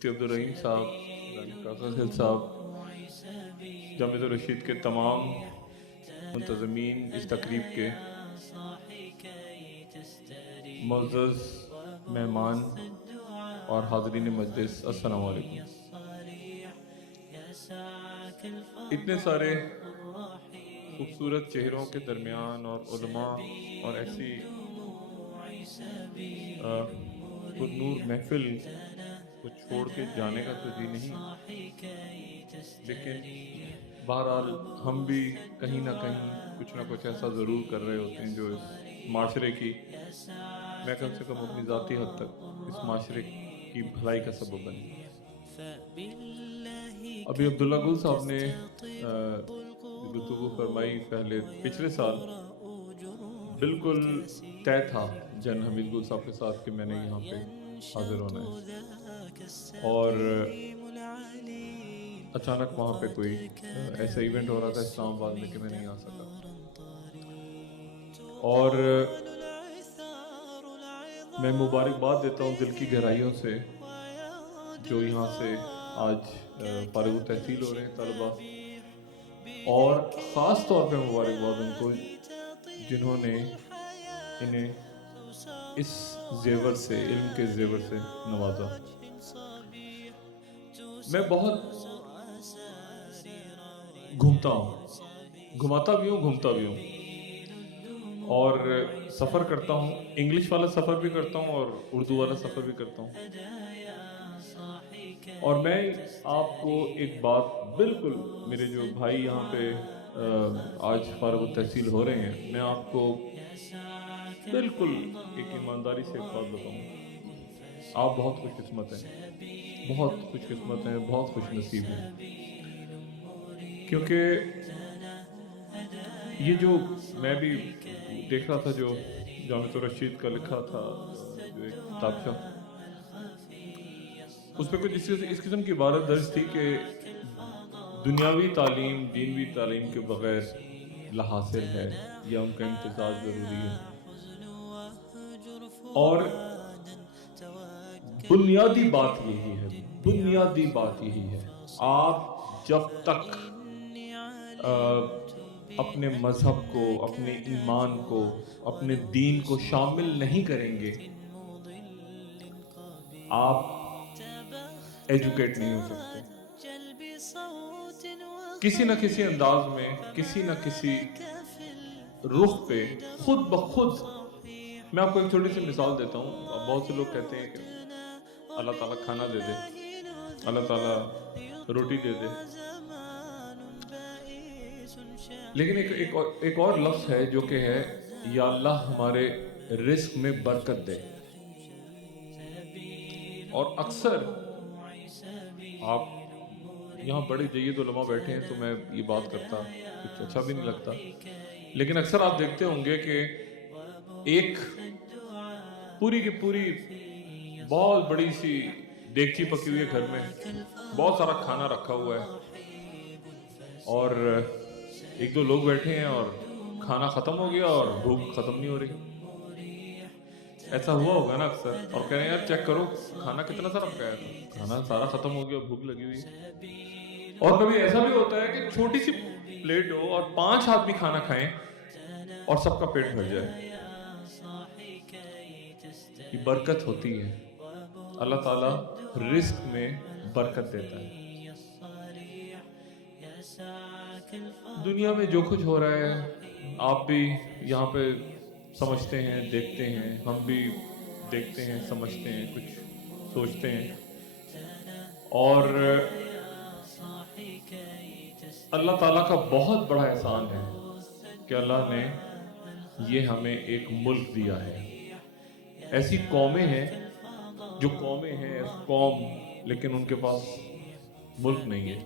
मुफ्ती अब्दुल रहीम साहब, रानी काका खिल साहब, जामिया रशीद के तमाम मुंतज़मीन इस तकरीब के, मुअज़्ज़ज़ मेहमान और हाज़रीन मजलिस, अस्सलामु अलैकुम। इतने सारे खूबसूरत चेहरों के दरमियान और उलमा और ऐसी पुरनूर महफिल को छोड़ के जाने का तो जी नहीं, लेकिन बहरहाल हम भी कहीं ना कहीं कुछ ना कुछ ऐसा ज़रूर कर रहे होते हैं जो इस माशरे की, मैं कम से कम अपनी ज़ाती हद तक इस माशरे की भलाई का सबब बने। अभी अब्दुल्ला गुल साहब ने गुफ्तगू फरमाई, पहले पिछले साल बिल्कुल तय था जन हमीद गुल साहब के साथ कि मैंने यहाँ पे हाजिर होना है, और अचानक वहाँ पे कोई ऐसा इवेंट हो रहा था इस्लामाबाद में कि मैं नहीं आ सका। और मैं मुबारकबाद देता हूँ दिल की गहराइयों से जो यहाँ से आज फारिग तहसील हो रहे हैं तलबा, और ख़ास तौर पे मुबारकबाद उनको जिन्होंने इन्हें इस जेवर से, इल्म के जेवर से नवाजा। मैं बहुत घूमता हूँ, घुमाता भी हूँ, घूमता भी हूँ, और सफ़र करता हूँ। इंग्लिश वाला सफ़र भी करता हूँ और उर्दू वाला सफ़र भी करता हूँ। और मैं आपको एक बात, बिल्कुल मेरे जो भाई यहाँ पे आज फारिग तहसील हो रहे हैं, मैं आपको बिल्कुल एक ईमानदारी से एक बात बताऊँ, आप बहुत खुशकिस्मत हैं, बहुत खुशकिस्मत हैं, बहुत खुश नसीब हैं, क्योंकि ये जो मैं भी देख रहा था, जो जामिया रशीद का लिखा था जो एक किताबचा, उस पर कुछ इस किस्म की इबारत दर्ज थी कि दुनियावी तालीम दीनवी तालीम के बग़ैर लाहासिल है या उनका इम्तिज़ाज ज़रूरी है। और बुनियादी बात यही है, बुनियादी बात यही है, आप जब तक अपने मज़हब को, अपने ईमान को, अपने दीन को शामिल नहीं करेंगे, आप एजुकेट नहीं हो सकते। किसी न किसी अंदाज में, किसी न किसी रुख पे खुद ब खुद। मैं आपको एक छोटी सी मिसाल देता हूँ। बहुत से लोग कहते हैं कि अल्लाह ताला खाना दे दे, अल्लाह ताला रोटी दे दे, लेकिन एक और लफ्ज़ है जो कि है, या अल्लाह हमारे रिस्क में बरकत दे। और अक्सर आप यहाँ बड़े जय्यद उलमा बैठे हैं तो मैं ये बात करता कुछ अच्छा भी नहीं लगता, लेकिन अक्सर आप देखते होंगे कि एक पूरी की पूरी बहुत बड़ी सी देगची पकी हुई है घर में, बहुत सारा खाना रखा हुआ है, और एक दो लोग बैठे हैं और खाना खत्म हो गया और भूख खत्म नहीं हो रही। ऐसा हुआ होगा ना अक्सर, और कह रहे हैं यार चेक करो खाना कितना सारा पकाया था, खाना सारा खत्म हो गया, भूख लगी हुई है। और कभी ऐसा भी होता है कि छोटी सी प्लेट हो और 5 आदमी खाना खाएं और सबका पेट भर जाए। ये बरकत होती है, अल्लाह ताला रिस्क में बरकत देता है। दुनिया में जो कुछ हो रहा है आप भी यहाँ पे समझते हैं, देखते हैं, हम भी देखते हैं, समझते हैं, कुछ सोचते हैं, और अल्लाह ताला का बहुत बड़ा एहसान है कि अल्लाह ने ये हमें एक मुल्क दिया है। ऐसी कौमें हैं जो कौमें हैं कौम, लेकिन उनके पास मुल्क नहीं है।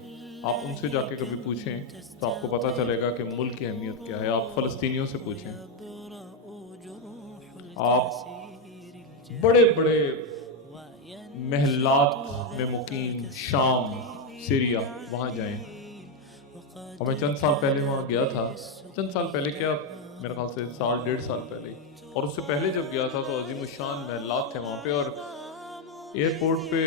आप उनसे जाके कभी पूछें तो आपको पता चलेगा कि मुल्क की अहमियत क्या है। आप फ़लस्तीनियों से पूछें, आप बड़े बड़े महलात में मुकीम शाम, सीरिया, वहाँ जाएं। और मैं चंद साल पहले वहाँ गया था, चंद साल पहले क्या, मेरे ख्याल से साल डेढ़ साल पहले, और उससे पहले जब गया था तो अजीम शान महलात थे वहाँ पे, और एयरपोर्ट पे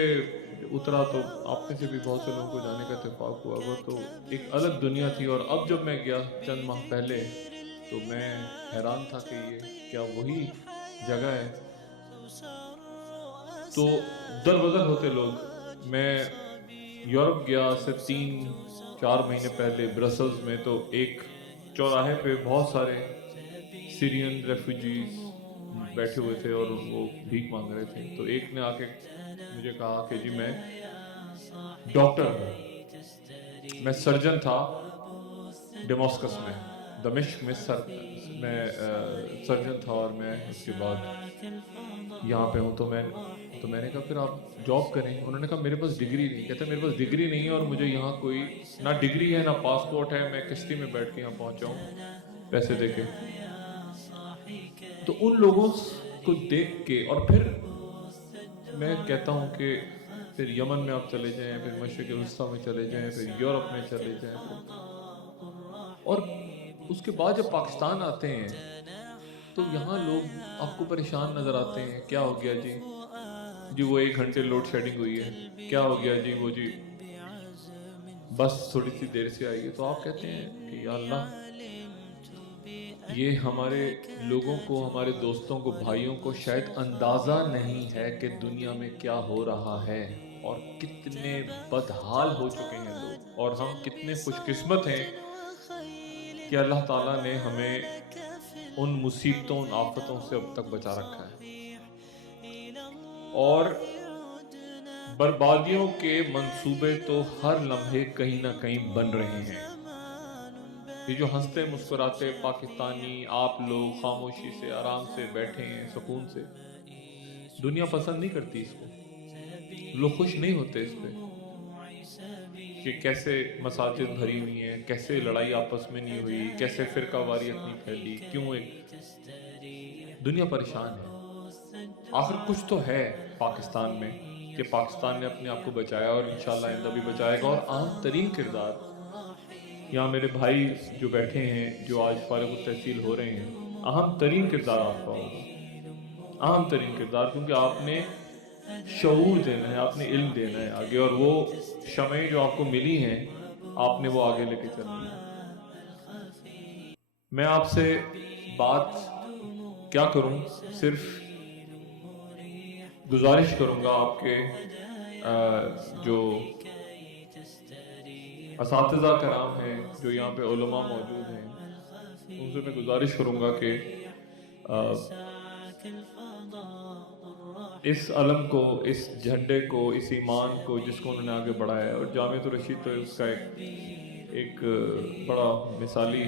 उतरा तो आप में से भी बहुत से लोगों को जाने का इत्तेफाक हुआ। वो तो एक अलग दुनिया थी, और अब जब मैं गया चंद माह पहले, तो मैं हैरान था कि ये क्या वही जगह है। तो दर-बदर होते लोग। मैं यूरोप गया से 3-4 महीने पहले ब्रसल्स में, तो एक चौराहे पे बहुत सारे सीरियन रेफ्यूजीज बैठे हुए थे और वो भीख मांग रहे थे। तो एक ने आके मुझे कहा कि जी मैं डॉक्टर हूँ, मैं सर्जन था डेमास्कस में, दमिश्क में मैं सर्जन था, और मैं उसके बाद यहाँ पे हूँ। तो मैंने कहा फिर आप जॉब करें। उन्होंने कहा मेरे पास डिग्री नहीं। कहते मेरे पास डिग्री नहीं है, और मुझे यहाँ कोई ना डिग्री है ना पासपोर्ट है, मैं किश्ती में बैठ के यहाँ पहुँचा हूँ पैसे देके। तो उन लोगों को देख के, और फिर मैं कहता हूँ कि फिर यमन में आप चले जाएं, फिर मशरिक़ वस्ता में चले जाएं, फिर यूरोप में चले जाएं, और उसके बाद जब पाकिस्तान आते हैं तो यहाँ लोग आपको परेशान नजर आते हैं। क्या हो गया जी? जी वो 1 घंटे लोड शेडिंग हुई है। क्या हो गया जी? वो जी बस थोड़ी सी देर से आई है। तो आप कहते हैं कि या अल्लाह, ये हमारे लोगों को, हमारे दोस्तों को, भाइयों को शायद अंदाजा नहीं है कि दुनिया में क्या हो रहा है, और कितने बदहाल हो चुके हैं लोग, और हम कितने खुशकिस्मत हैं कि अल्लाह ताला ने हमें उन मुसीबतों, उन आफतों से अब तक बचा रखा है। और बर्बादियों के मंसूबे तो हर लम्हे कहीं ना कहीं बन रहे हैं। ये जो हंसते मुस्कुराते पाकिस्तानी आप लोग खामोशी से आराम से बैठे हैं सुकून से, दुनिया पसंद नहीं करती इसको। लोग खुश नहीं होते इस पे कि कैसे मसाजिद भरी हुई हैं, कैसे लड़ाई आपस में नहीं हुई, कैसे फिरकावारियत नहीं फैली, क्यों एक दुनिया परेशान है। आखिर कुछ तो है पाकिस्तान में कि पाकिस्तान ने अपने आप को बचाया, और इंशाल्लाह आइंदा भी बचाएगा। और अहम तरीन किरदार यहाँ मेरे भाई जो बैठे हैं, जो आज फारिग तहसील हो रहे हैं, अहम तरीन किरदार आपका होगा। अहम तरीन किरदार, क्योंकि आपने शऊर देना है, आपने इल्म देना है आगे, और वो शमएं जो आपको मिली हैं, आपने वो आगे लेके चलनी है। मैं आपसे बात क्या करूं, सिर्फ गुजारिश करूंगा आपके जो असातिज़ा कराम हैं, जो यहाँ पे उलमा मौजूद हैं, उनसे मैं गुजारिश करूंगा कि इस अलम को, इस झंडे को, इस ईमान को जिसको उन्होंने आगे बढ़ाया है, और जामियत रशीद तो उसका एक बड़ा मिसाली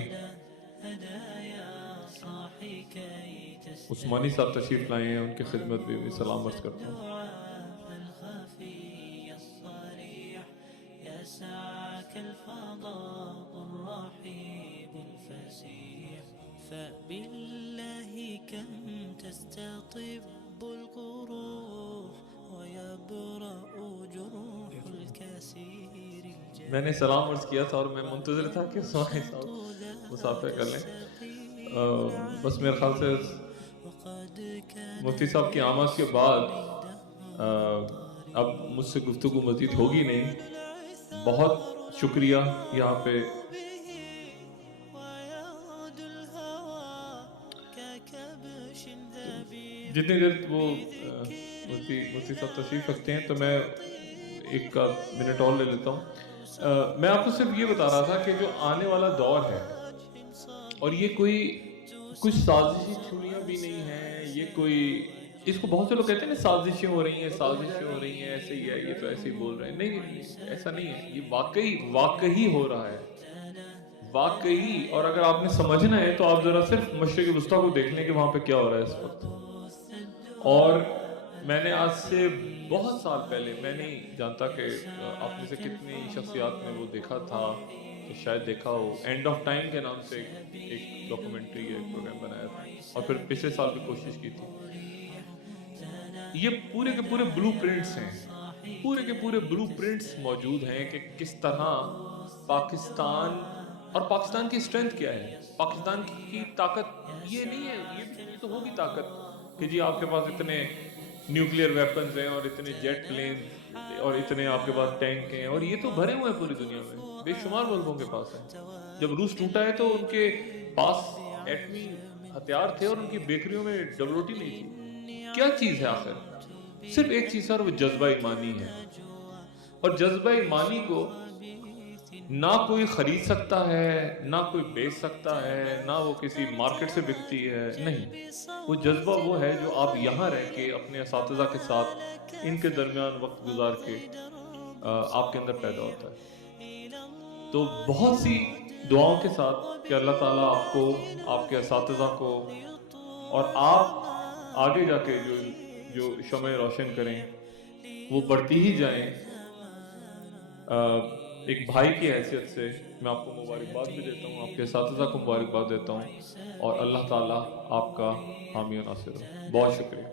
उस्मानी साहब तशरीफ लाए हैं, उनकी खिदमत भी सलाम अर्ज करता हूँ। मैंने सलाम अर्ज किया था, और मैं मुंतज़िर था कि उस्मानी साहब मुसाफिर कर लें। बस मेरे ख्याल से मुफ्ती साहब की आमद के बाद अब मुझसे गुफ्तगू मज़ीद होगी नहीं। बहुत शुक्रिया। यहाँ पे जितनी देर वो मुफ्ती साहब तशरीफ रखते हैं, तो मैं एक का मिनट और ले लेता हूँ। मैं आपको सिर्फ ये बता रहा था कि जो आने वाला दौर है, और ये कोई कुछ साजिशी छुड़ियाँ भी नहीं है, ये कोई, इसको बहुत से लोग कहते हैं ना साजिशें हो रही हैं, साजिशें हो रही हैं, ऐसे ही है, ये तो ऐसे ही बोल रहे हैं। नहीं, ऐसा नहीं है, ये वाकई वाकई हो रहा है, वाकई। और अगर आपने समझना है तो आप जरा सिर्फ मशरिक़ वस्ता को देख लें कि वहाँ पे क्या हो रहा है इस वक्त। और मैंने आज से बहुत साल पहले, मैं नहीं जानता कि आप में से कितनी शख्सियात ने वो देखा था, तो शायद देखा हो, एंड ऑफ टाइम के नाम से एक डॉक्यूमेंट्री, एक प्रोग्राम बनाया था, और फिर पिछले साल भी कोशिश की थी। ये पूरे के पूरे ब्लूप्रिंट्स हैं, पूरे के पूरे ब्लूप्रिंट्स मौजूद हैं कि किस तरह पाकिस्तान, और पाकिस्तान की स्ट्रेंथ क्या है, पाकिस्तान की ताकत ये नहीं है, ये तो होगी ताकत कि जी आपके पास इतने न्यूक्लियर वेपन्स हैं और इतने जेट प्लेन اور اتنے آپ کے پاس ٹینک ہیں، اور یہ تو بھرے ہوئے ہیں پوری دنیا میں، بے شمار ملکوں کے پاس ہیں۔ جب روس ٹوٹا ہے تو ان کے پاس ایٹمی ہتھیار تھے اور ان کی بیکریوں میں ڈبل روٹی نہیں تھی۔ کیا چیز ہے آخر؟ صرف ایک چیز ہے، اور وہ جذبہ ایمانی ہے۔ اور جذبہ ایمانی کو نہ کوئی خرید سکتا ہے، نہ کوئی بیچ سکتا ہے، نہ وہ کسی مارکیٹ سے بکتی ہے، نہیں۔ وہ جذبہ وہ ہے جو آپ یہاں رہ کے اپنے اساتذہ کے ساتھ ان کے درمیان وقت گزار کے آپ کے اندر پیدا ہوتا ہے۔ تو بہت سی دعاؤں کے ساتھ کہ اللہ تعالیٰ آپ کو، آپ کے اساتذہ کو، اور آپ آگے جا کے جو شمع روشن کریں وہ بڑھتی ہی جائیں۔ ایک بھائی کی حیثیت سے میں آپ کو مبارکباد بھی دیتا ہوں، آپ کے اساتذہ کو مبارکباد دیتا ہوں، اور اللہ تعالیٰ آپ کا حامی و ناصر ہو۔ بہت شکریہ۔